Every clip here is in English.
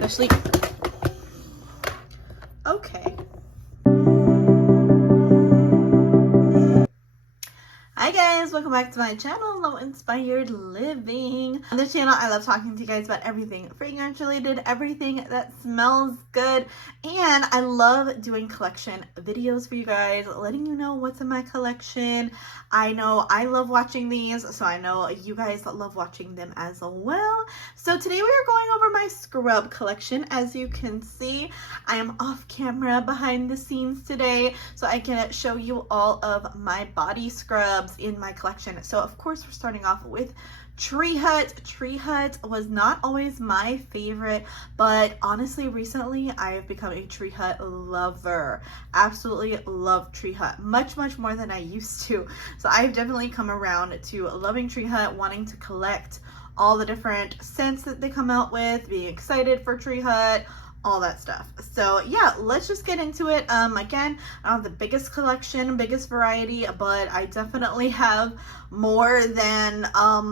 especially, okay. Hi guys, welcome back to my channel, Low Inspired Living. On this channel, I love talking to you guys about everything fragrance related, everything that smells good, and I love doing collection videos for you guys, letting you know what's in my collection. I know I love watching these, so I know you guys love watching them as well. So today we are going over my scrub collection. As you can see, I am off camera behind the scenes today, so I can show you all of my body scrubs in my collection. So of course we're starting off with Tree Hut. Tree Hut was not always my favorite, but honestly recently I have become a Tree Hut lover. Absolutely love Tree Hut much more than I used to. So I've definitely come around to loving Tree Hut, wanting to collect all the different scents that they come out with, being excited for Tree Hut, all that stuff. So yeah, let's just get into it. Again, I don't have the biggest collection, biggest variety, but I definitely have more than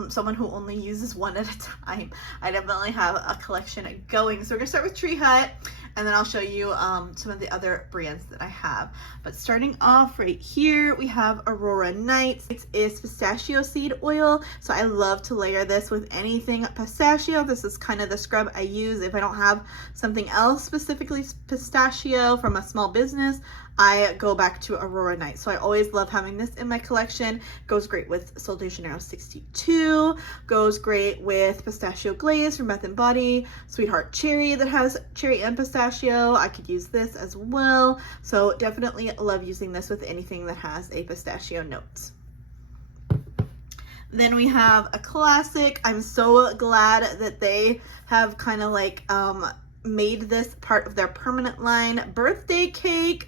someone who only uses one at a time. I definitely have a collection going. So we're gonna start with Tree Hut, and then I'll show you some of the other brands that I have. But starting off right here, we have Aurora Nights. It is pistachio seed oil, so I love to layer this with anything pistachio. This is kind of the scrub I use if I don't have something else specifically pistachio from a small business. I go back to Aurora Nights. So I always love having this in my collection. Goes great with Sol de Janeiro 62. Goes great with Pistachio Glaze from Bath & Body. Sweetheart Cherry that has cherry and pistachio. I could use this as well. So definitely love using this with anything that has a pistachio note. Then we have a classic. I'm so glad that they have kind of like made this part of their permanent line. Birthday cake.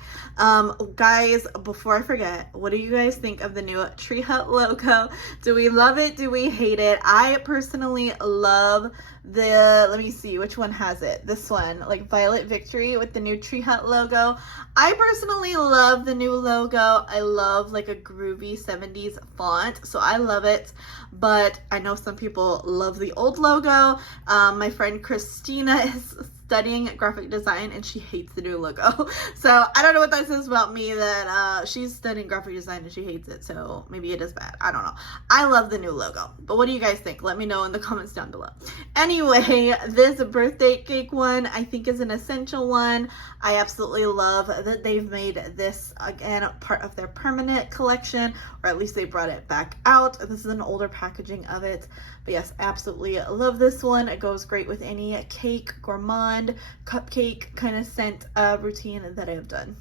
Guys, before I forget, what do you guys think of the new Tree Hut logo? Do we love it? Do we hate it? I personally love the, let me see, which one has it? This one, like Violet Victory with the new Tree Hut logo. I personally love the new logo. I love like a groovy 70s font, so I love it. But I know some people love the old logo. My friend Christina is studying graphic design and she hates the new logo. So I don't know what that says about me, that she's studying graphic design and she hates it. So maybe it is bad. I don't know. I love the new logo. But what do you guys think? Let me know in the comments down below. Anyway, this birthday cake one I think is an essential one. I absolutely love that they've made this again part of their permanent collection, or at least they brought it back out. This is an older packaging of it. But yes, absolutely love this one. It goes great with any cake, gourmand, cupcake kind of scent routine that I've done.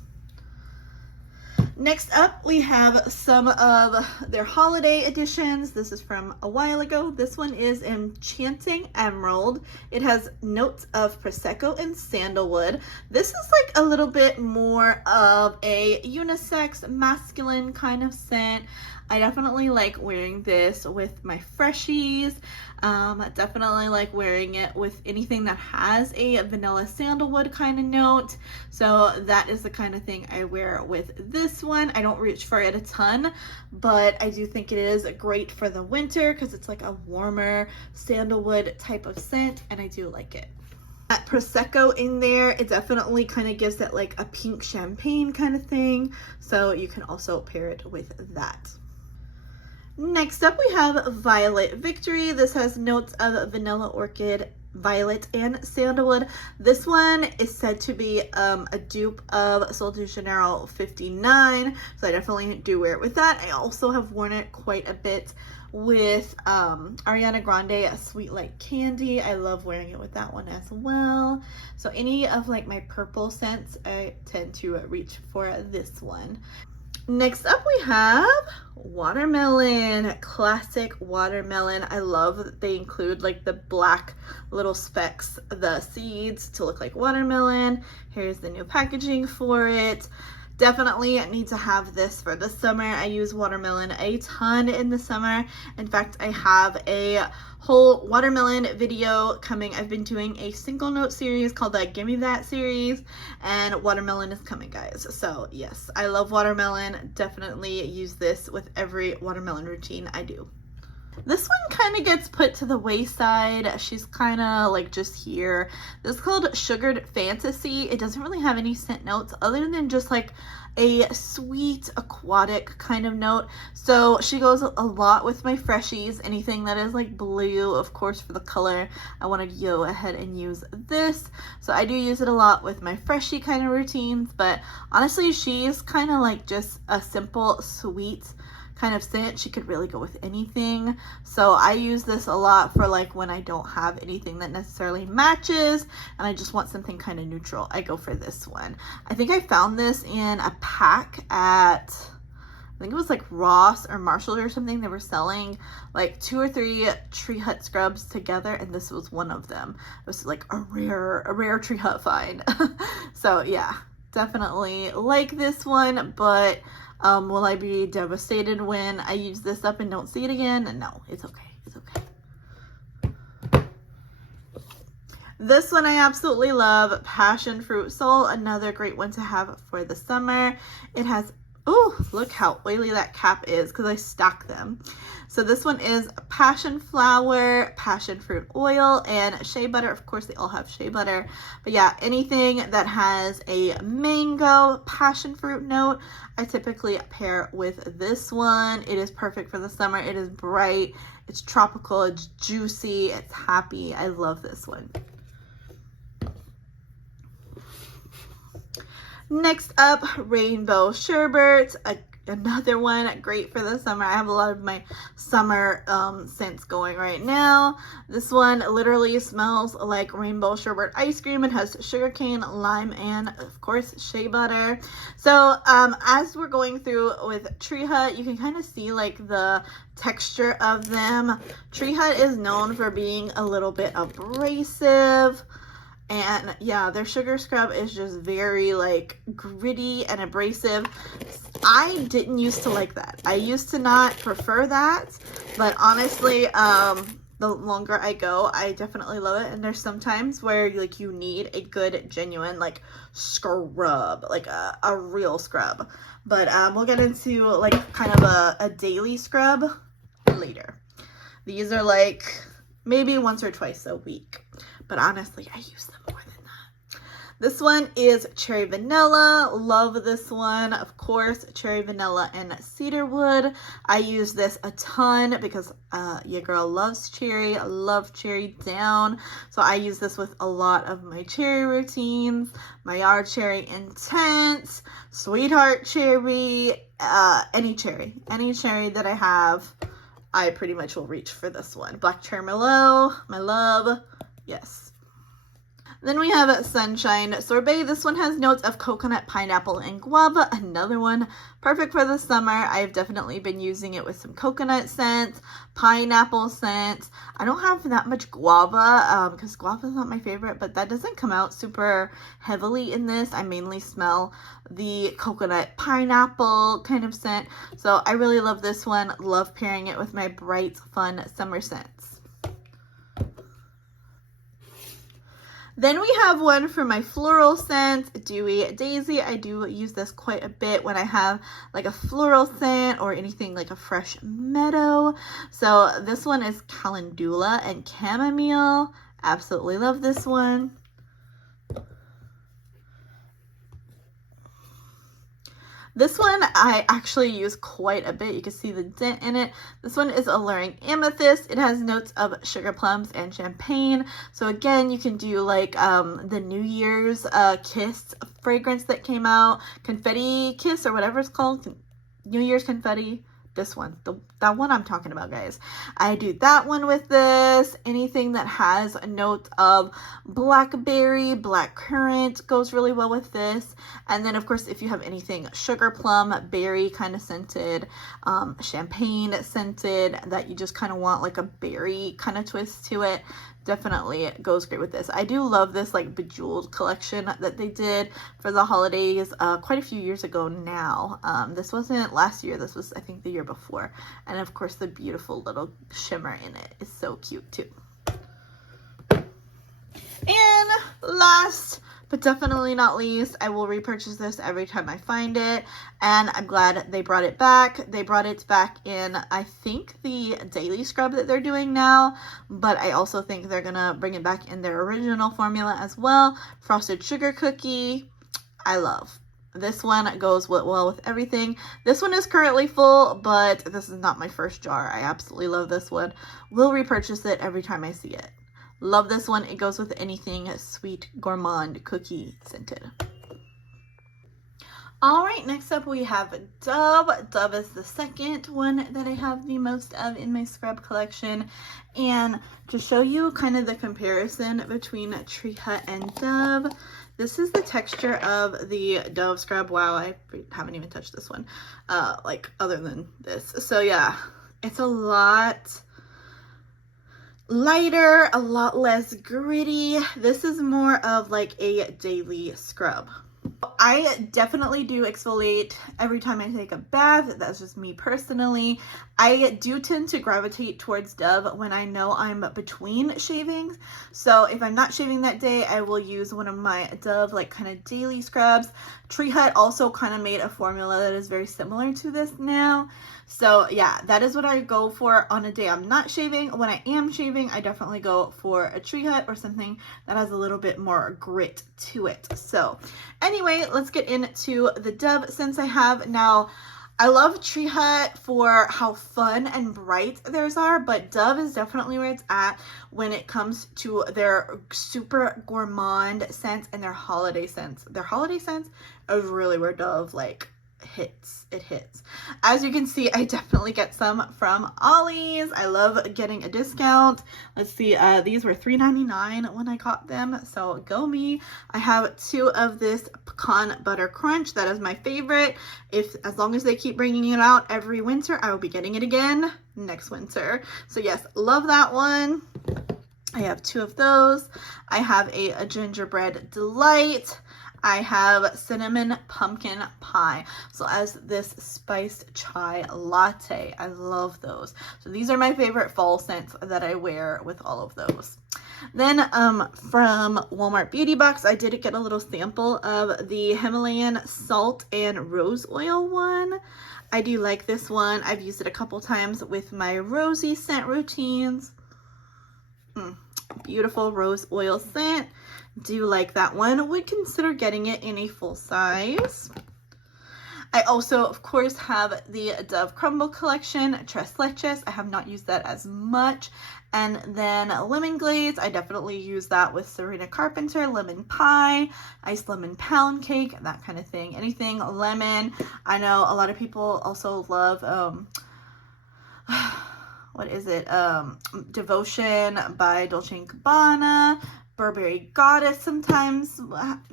Next up, we have some of their holiday editions. This is from a while ago. This one is Enchanting Emerald. It has notes of Prosecco and Sandalwood. This is like a little bit more of a unisex, masculine kind of scent. I definitely like wearing this with my freshies. Definitely like wearing it with anything that has a vanilla sandalwood kind of note. So that is the kind of thing I wear with this one. I don't reach for it a ton, but I do think it is great for the winter because it's like a warmer sandalwood type of scent, and I do like it. That Prosecco in there, it definitely kind of gives it like a pink champagne kind of thing. So you can also pair it with that. Next up, we have Violet Victory. This has notes of vanilla orchid, violet, and sandalwood. This one is said to be a dupe of Sol de Janeiro 59, so I definitely do wear it with that. I also have worn it quite a bit with Ariana Grande, Sweet Like Candy. I love wearing it with that one as well. So any of like my purple scents, I tend to reach for this one. Next up, we have watermelon, classic watermelon. I love that they include like the black little specks, the seeds to look like watermelon. Here's the new packaging for it. Definitely need to have this for the summer. I use watermelon a ton in the summer. In fact, I have a whole watermelon video coming. I've been doing a single note series called the Gimme That series, and watermelon is coming, guys. So yes, I love watermelon. Definitely use this with every watermelon routine I do. This one kind of gets put to the wayside. She's kind of like just here. This is called Sugared Fantasy. It doesn't really have any scent notes other than just like a sweet aquatic kind of note. So she goes a lot with my freshies. Anything that is like blue, of course, for the color, I wanted to go ahead and use this. So I do use it a lot with my freshie kind of routines, but honestly, she's kind of like just a simple, sweet kind of scent. She could really go with anything. So I use this a lot for like when I don't have anything that necessarily matches and I just want something kind of neutral. I go for this one. I think I found this in a pack at, I think it was like Ross or Marshall or something. They were selling like 2 or 3 Tree Hut scrubs together, and this was one of them. It was like a rare Tree Hut find. So yeah, definitely like this one, but will I be devastated when I use this up and don't see it again? No, it's okay. It's okay. This one I absolutely love, Passion Fruit Soul. Another great one to have for the summer. It has, oh, look how oily that cap is because I stack them. So this one is passion flower, passion fruit oil, and shea butter. Of course, they all have shea butter. But yeah, anything that has a mango passion fruit note, I typically pair with this one. It is perfect for the summer. It is bright, it's tropical, it's juicy, it's happy. I love this one. Next up, Rainbow Sherbet, another one great for the summer. I have a lot of my summer scents going right now. This one literally smells like rainbow sherbet ice cream. It has sugarcane, lime, and of course shea butter. So as we're going through with Tree Hut, you can kind of see like the texture of them. Tree Hut is known for being a little bit abrasive. And yeah, their sugar scrub is just very like gritty and abrasive. I didn't used to like that. I used to not prefer that, but honestly, the longer I go, I definitely love it. And there's sometimes where like you need a good, genuine like scrub, like a real scrub. But we'll get into like kind of a daily scrub later. These are like maybe once or twice a week. But honestly, I use them more than that. This one is Cherry Vanilla. Love this one. Of course, Cherry Vanilla and Cedarwood. I use this a ton because your girl loves cherry. I love cherry down. So I use this with a lot of my cherry routines. My Yard Cherry Intense, Sweetheart Cherry, any cherry. Any cherry that I have, I pretty much will reach for this one. Black Cherry Merlot, my love. Yes. Then we have Sunshine Sorbet. This one has notes of coconut, pineapple, and guava. Another one perfect for the summer. I've definitely been using it with some coconut scents, pineapple scents. I don't have that much guava because guava is not my favorite, but that doesn't come out super heavily in this. I mainly smell the coconut pineapple kind of scent. So I really love this one. Love pairing it with my bright, fun summer scents. Then we have one for my floral scent, Dewy Daisy. I do use this quite a bit when I have like a floral scent or anything like a fresh meadow. So this one is Calendula and Chamomile. Absolutely love this one. This one I actually use quite a bit. You can see the dent in it. This one is Alluring Amethyst. It has notes of sugar plums and champagne. So again, you can do like the New Year's Kiss fragrance that came out. Confetti Kiss or whatever it's called. New Year's Confetti. This one, that one I'm talking about, guys. I do that one with this. Anything that has a note of blackberry, blackcurrant goes really well with this. And then, of course, if you have anything sugar plum, berry kind of scented, champagne scented, that you just kind of want like a berry kind of twist to it, definitely it goes great with this. I do love this like Bejeweled collection that they did for the holidays quite a few years ago now. This wasn't last year. This was, I think, the year before. And of course, the beautiful little shimmer in it is so cute too. And last But definitely not least, I will repurchase this every time I find it, and I'm glad they brought it back. They brought it back in, I think, the daily scrub that they're doing now, but I also think they're gonna bring it back in their original formula as well. Frosted sugar cookie, I love. This one goes well with everything. This one is currently full, but this is not my first jar. I absolutely love this one. Will repurchase it every time I see it. Love this one. It goes with anything sweet, gourmand, cookie scented. All right, next up we have Dove. Dove is the second one that I have the most of in my scrub collection. And to show you kind of the comparison between Tree Hut and Dove, this is the texture of the Dove scrub. Wow, I haven't even touched this one, like other than this. So yeah, it's a lot lighter, a lot less gritty. This is more of like a daily scrub. I definitely do exfoliate every time I take a bath. That's just me personally. I do tend to gravitate towards Dove when I know I'm between shavings. So if I'm not shaving that day, I will use one of my Dove like kind of daily scrubs. Tree Hut also kind of made a formula that is very similar to this now. So yeah, that is what I go for on a day I'm not shaving. When I am shaving, I definitely go for a Tree Hut or something that has a little bit more grit to it. So anyway, let's get into the Dove scents I have. Now, I love Tree Hut for how fun and bright theirs are, but Dove is definitely where it's at when it comes to their super gourmand scents and their holiday scents. Their holiday scents is really where Dove like hits. It hits. As you can see, I definitely get some from Ollie's. I love getting a discount. Let's see, these were $3.99 when I got them, so go me. I have 2 of this pecan butter crunch. That is my favorite. As long as they keep bringing it out every winter, I will be getting it again next winter. So yes, love that one. I have 2 of those. I have a gingerbread delight. I have cinnamon pumpkin pie. So as this spiced chai latte, I love those. So these are my favorite fall scents that I wear with all of those. Then from Walmart Beauty Box, I did get a little sample of the Himalayan salt and rose oil one. I do like this one. I've used it a couple times with my rosy scent routines. Beautiful rose oil scent. Do like that one. Would consider getting it in a full size. I also, of course, have the Dove Crumble Collection, Tres Leches. I have not used that as much. And then Lemon Glaze, I definitely use that with Serena Carpenter, lemon pie, iced lemon pound cake, that kind of thing. Anything lemon. I know a lot of people also love, what is it? Devotion by Dolce & Gabbana. Burberry Goddess, sometimes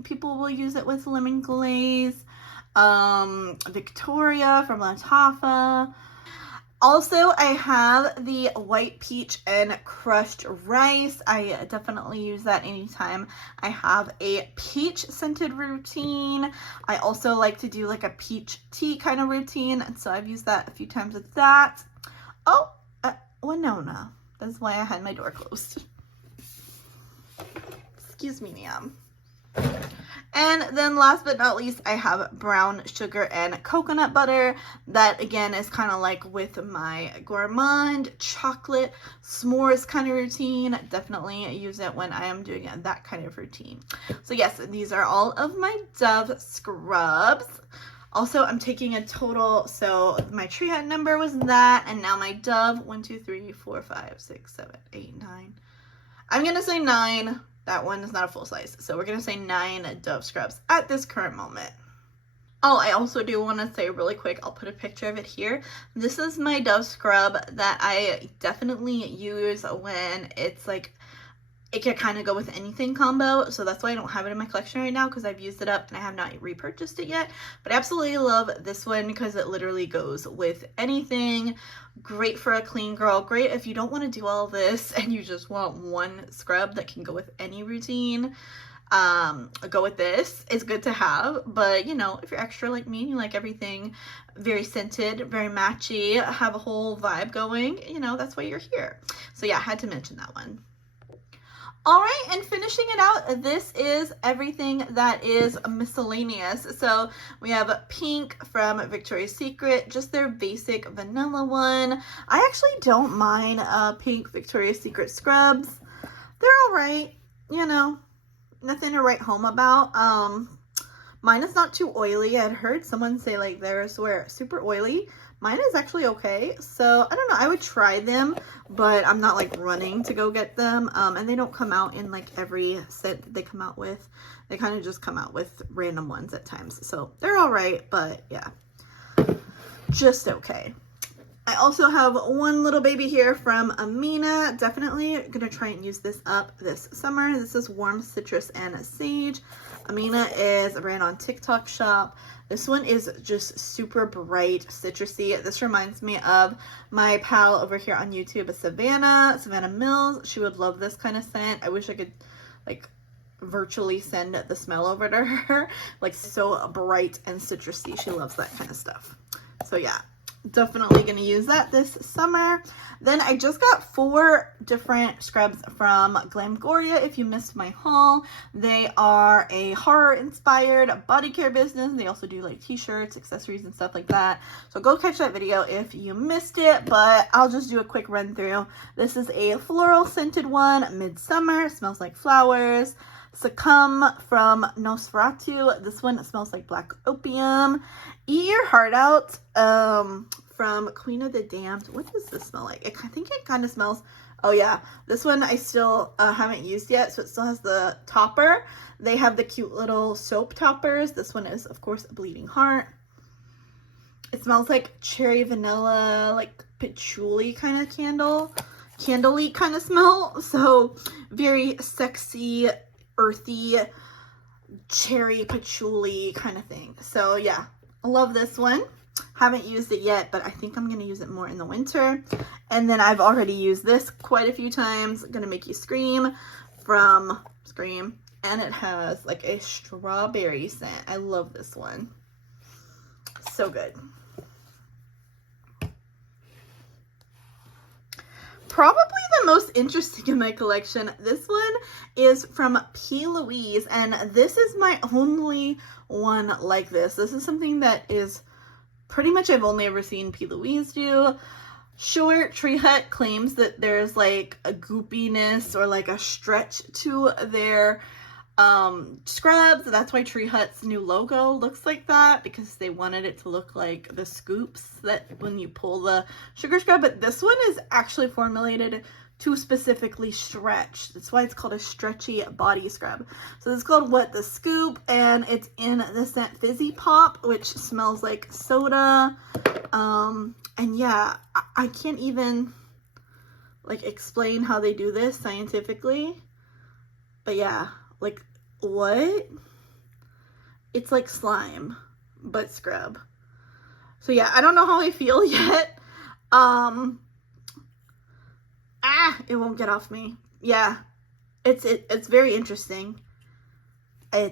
people will use it with lemon glaze. Victoria from Lattafa. Also, I have the white peach and crushed rice. I definitely use that anytime I have a peach scented routine. I also like to do like a peach tea kind of routine, and so I've used that a few times with that. Oh, Winona. That's why I had my door closed. Excuse me, ma'am. And then last but not least, I have brown sugar and coconut butter. That again is kind of like with my gourmand chocolate s'mores kind of routine. Definitely use it when I am doing that kind of routine. So yes, these are all of my Dove scrubs. Also, I'm taking a total, so my Tree Hut number was that, and now my Dove, 1, 2, 3, 4, 5, 6, 7, 8, 9. I'm going to say 9. That one is not a full size. So we're going to say 9 Dove scrubs at this current moment. Oh, I also do want to say really quick, I'll put a picture of it here. This is my Dove scrub that I definitely use when it's like, it can kind of go with anything combo. So that's why I don't have it in my collection right now, because I've used it up and I have not repurchased it yet. But I absolutely love this one because it literally goes with anything. Great for a clean girl. Great if you don't want to do all this and you just want one scrub that can go with any routine. Go with this. It's good to have, but you know, if you're extra like me and you like everything very scented, very matchy, have a whole vibe going, you know, that's why you're here. So yeah, I had to mention that one. All right, and finishing it out, this is everything that is miscellaneous. So we have pink from Victoria's Secret, just their basic vanilla one. I actually don't mind pink Victoria's Secret scrubs. They're all right, you know, nothing to write home about. Mine is not too oily. I'd heard someone say like theirs were super oily. Mine is actually okay. So I don't know. I would try them, but I'm not like running to go get them. And they don't come out in like every scent that they come out with. They kind of just come out with random ones at times. So they're all right, but yeah, just okay. I also have one little baby here from Amina. Definitely gonna try and use this up this summer. This is Warm Citrus and Sage. Amina is a brand on TikTok shop. This one is just super bright citrusy. This reminds me of my pal over here on YouTube, Savannah Mills. She would love this kind of scent. I wish I could like virtually send the smell over to her. Like so bright and citrusy. She loves that kind of stuff. So yeah, definitely gonna use that this summer. Then I just got 4 different scrubs from Glamgoria. If you missed my haul, they are a horror inspired body care business. They also do like t-shirts, accessories, and stuff like that. So go catch that video if you missed it, but I'll just do a quick run through. This is a floral scented one, Midsummer, smells like flowers. Succumb from Nosferatu. This one smells like black opium. Eat Your Heart Out from Queen of the Damned. What does this smell like? I think it kind of smells, oh yeah, this one I still haven't used yet, so it still has the topper. They have the cute little soap toppers. This one is, of course, a Bleeding Heart. It smells like cherry vanilla, like patchouli kind of candle-y kind of smell. So very sexy, earthy, cherry patchouli kind of thing. So yeah, I love this one. Haven't used it yet, but I think I'm going to use it more in the winter. And then I've already used this quite a few times. Gonna Make You Scream from Scream. And it has like a strawberry scent. I love this one. So good. Probably the most interesting in my collection. This one is from P. Louise, and this is my only one like this. This is something that is pretty much I've only ever seen P. Louise do. Sure, Tree Hut claims that there's like a goopiness or like a stretch to their scrubs. That's why Tree Hut's new logo looks like that, because they wanted it to look like the scoops that when you pull the sugar scrub. But this one is actually formulated to specifically stretch. That's why it's called a stretchy body scrub. So this is called What the Scoop, and it's in the scent Fizzy Pop, which smells like soda. And yeah, I can't even like explain how they do this scientifically, but yeah, like what? It's like slime, but scrub. So yeah, I don't know how I feel yet. It won't get off me. Yeah, it's very interesting. I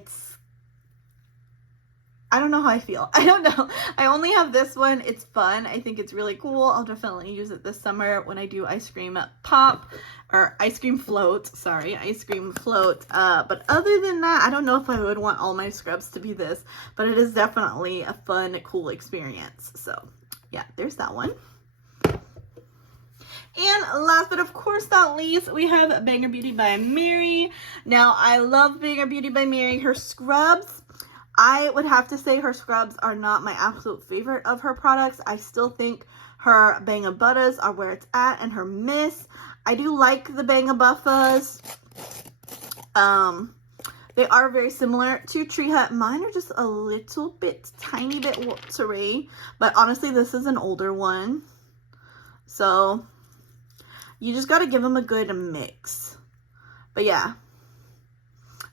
don't know how I feel. I don't know. I only have this one. It's fun. I think it's really cool. I'll definitely use it this summer when I do ice cream pop or ice cream float. Sorry, ice cream float. But other than that, I don't know if I would want all my scrubs to be this, but it is definitely a fun, cool experience. So yeah, there's that one. And last but of course not least, we have Banger Beauty by Mary. Now, I love Banger Beauty by Mary. Her scrubs, I would have to say her scrubs are not my absolute favorite of her products. I still think her Bang of Butters are where it's at, and her mist. I do like the Bang of Buffas. They are very similar to Tree Hut. Mine are just a little bit, tiny bit watery, but honestly, this is an older one. So you just got to give them a good mix. But yeah,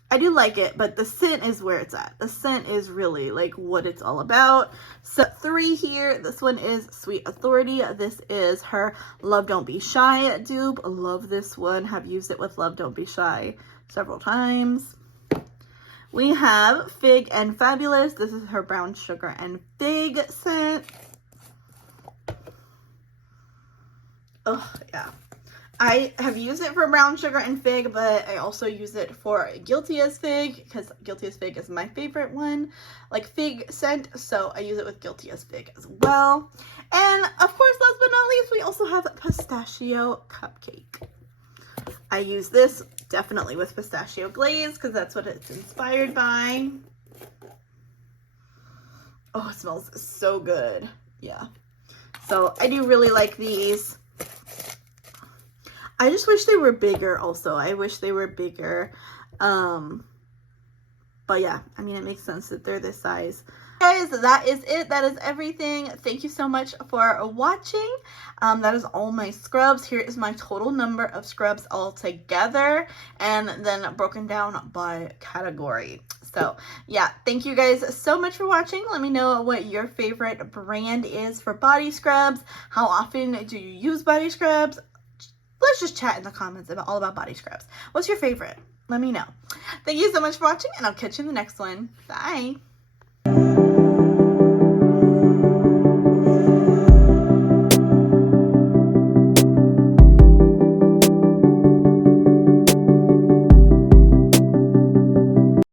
I do like it, but the scent is where it's at. The scent is really like what it's all about. So 3 here. This one is Sweet Authority. This is her Love Don't Be Shy dupe. Love this one. Have used it with Love Don't Be Shy several times. We have Fig and Fabulous. This is her Brown Sugar and Fig scent. Oh, yeah. I have used it for brown sugar and fig, but I also use it for Guilty as Fig because Guilty as Fig is my favorite one, like fig scent. So I use it with Guilty as Fig as well. And of course, last but not least, we also have pistachio cupcake. I use this definitely with pistachio glaze because that's what it's inspired by. Oh, it smells so good. Yeah. So I do really like these. I just wish they were bigger also. I wish they were bigger. But yeah, I mean, it makes sense that they're this size. Guys, that is it. That is everything. Thank you so much for watching. That is all my scrubs. Here is my total number of scrubs all together and then broken down by category. So yeah, thank you guys so much for watching. Let me know what your favorite brand is for body scrubs. How often do you use body scrubs? Let's just chat in the comments all about body scrubs. What's your favorite? Let me know. Thank you so much for watching, and I'll catch you in the next one. Bye.